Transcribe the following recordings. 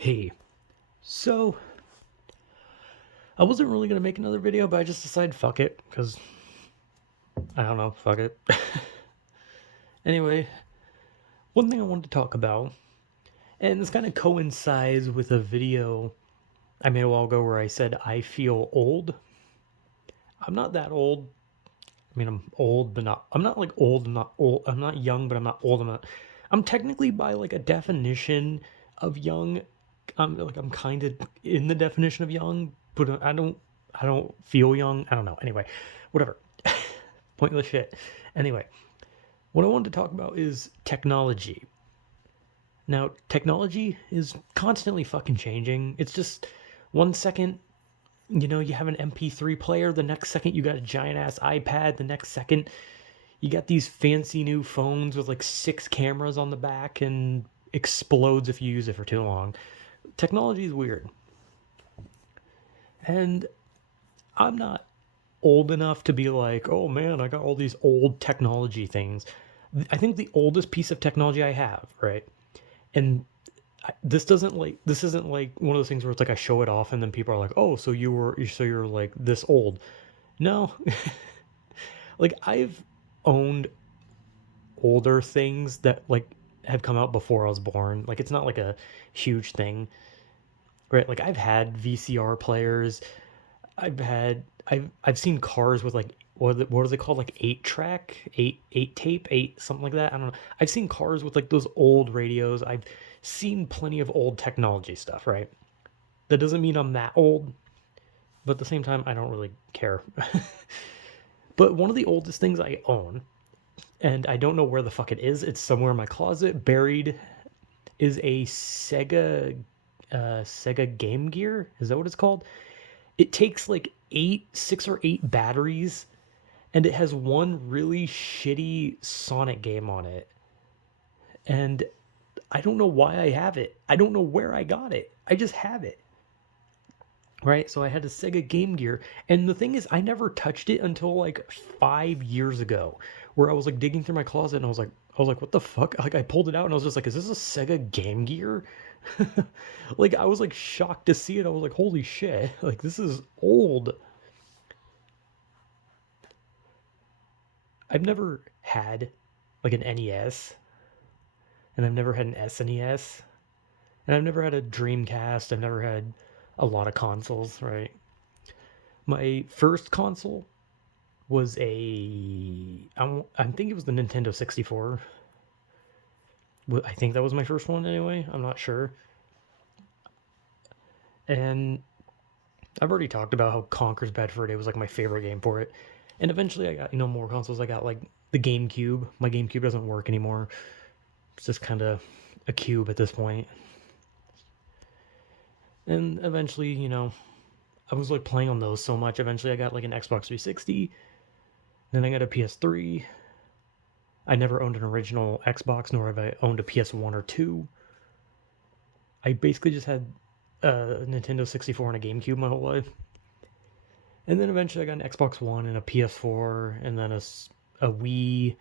Hey, so I wasn't really gonna make another video, but I just decided fuck it, because I don't know, fuck it. Anyway, one thing I wanted to talk about, and this kind of coincides with a video I made a while ago where I said I feel old. I'm not that old. I mean, I'm old, but not. I'm not like old. I'm not old. I'm not young, but I'm not old. I'm not. I'm technically by like a definition of young. I'm kind of in the definition of young, but I don't. I don't feel young. I don't know. Anyway, whatever. Pointless shit. Anyway, what I wanted to talk about is technology. Now, technology is constantly fucking changing. It's just 1 second you have an MP3 player. The next second, you got a giant ass iPad. The next second, you got these fancy new phones with like 6 cameras on the back and explodes if you use it for too long. Technology is weird. And I'm not old enough to be like, oh man, I got all these old technology things. I think the oldest piece of technology I have, right? And this isn't like one of those things where it's like I show it off and then people are like, oh, so you're like this old. No, like I've owned older things that like have come out before I was born. Like it's not like a huge thing, right? Like I've had VCR players. I've seen cars with like what are they called, like 8 track, eight tape, eight something like that. I don't know. I've seen cars with like those old radios. I've seen plenty of old technology stuff, right? That doesn't mean I'm that old, but at the same time I don't really care. But one of the oldest things I own, and I don't know where the fuck it is. It's somewhere in my closet, buried, is a Sega Game Gear. Is that what it's called? It takes like 6 or 8 batteries, and it has one really shitty Sonic game on it. And I don't know why I have it. I don't know where I got it. I just have it. Right? So I had a Sega Game Gear, and the thing is I never touched it until like 5 years ago, where I was like digging through my closet and I was like what the fuck? Like I pulled it out and I was just like, is this a Sega Game Gear? Like I was like shocked to see it. I was like, holy shit. Like this is old. I've never had like an NES, and I've never had an SNES, and I've never had a Dreamcast. I've never had a lot of consoles, right? My first console was I think it was the Nintendo 64. I think that was my first one anyway. I'm not sure. And I've already talked about how Conker's Bad Fur Day was like my favorite game for it. And eventually I got, more consoles. I got like the GameCube. My GameCube doesn't work anymore. It's just kind of a cube at this point. And eventually, I was like playing on those so much. Eventually I got like an Xbox 360. Then I got a PS3. I never owned an original Xbox, nor have I owned a PS1 or 2. I basically just had a Nintendo 64 and a GameCube my whole life. And then eventually I got an Xbox One and a PS4 and then a Wii.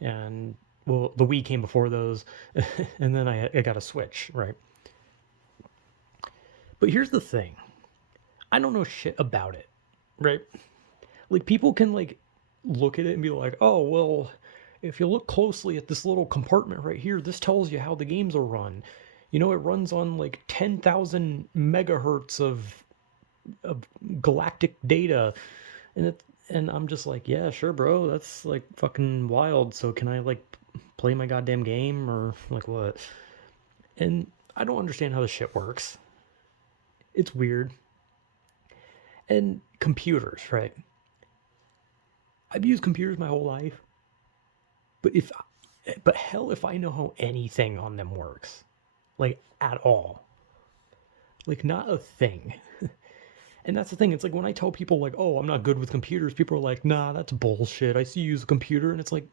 And, well, the Wii came before those. And then I got a Switch, right? But here's the thing, I don't know shit about it, right? Like, people can, like, look at it and be like, oh, well, if you look closely at this little compartment right here, this tells you how the games are run. It runs on like 10,000 megahertz of galactic data, and I'm just like, yeah, sure, bro, that's like fucking wild. So can I like play my goddamn game or like what? And I don't understand how this shit works. It's weird. And computers, right? I've used computers my whole life, but hell if I know how anything on them works, like at all, like not a thing. And that's the thing. It's like when I tell people like, "Oh, I'm not good with computers," people are like, "Nah, that's bullshit. I see you use a computer," and it's like,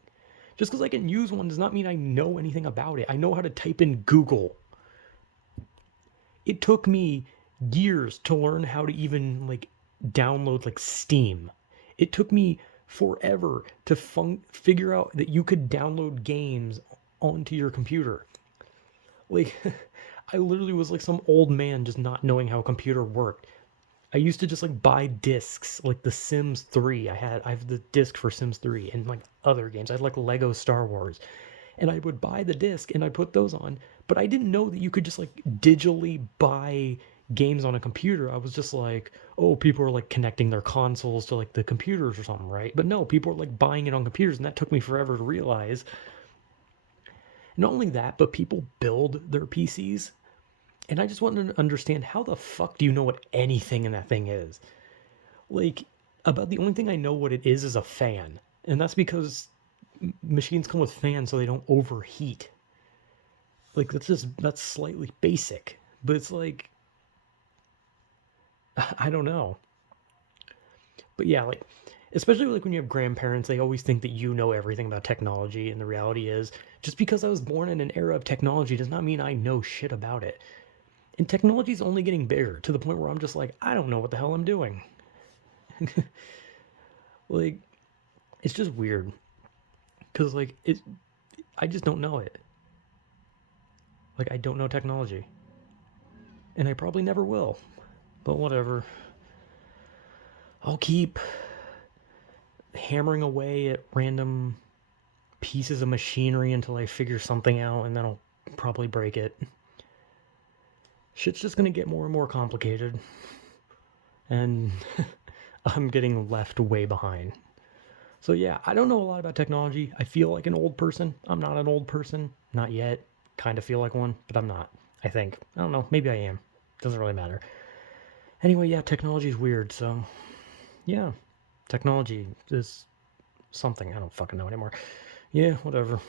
just because I can use one does not mean I know anything about it. I know how to type in Google. It took me years to learn how to even like download like Steam. It took me forever to figure out that you could download games onto your computer. Like, I literally was like some old man just not knowing how a computer worked. I used to just like buy discs, like The Sims 3. I have the disc for Sims 3 and like other games. I had like Lego Star Wars. And I would buy the disc and I put those on, but I didn't know that you could just like digitally buy games on a computer. I was just like, oh, people are like connecting their consoles to like the computers or something, right? But no, people are like buying it on computers, and that took me forever to realize. Not only that, but people build their PCs, and I just wanted to understand, how the fuck do you know what anything in that thing is? Like, about the only thing I know what it is a fan, and that's because machines come with fans so they don't overheat. Like, that's slightly basic, but it's like, I don't know. But yeah, like, especially like when you have grandparents, they always think that you know everything about technology, and the reality is, just because I was born in an era of technology does not mean I know shit about it. And technology is only getting bigger to the point where I'm just like, I don't know what the hell I'm doing. Like, it's just weird because like I just don't know it. Like, I don't know technology, and I probably never will. But whatever. I'll keep hammering away at random pieces of machinery until I figure something out, and then I'll probably break it. Shit's just gonna get more and more complicated, and I'm getting left way behind. So yeah, I don't know a lot about technology. I feel like an old person. I'm not an old person. Not yet. Kind of feel like one, but I'm not. I think. I don't know. Maybe I am. Doesn't really matter. Anyway, yeah, technology is weird, so yeah. Technology is something. I don't fucking know anymore. Yeah, whatever.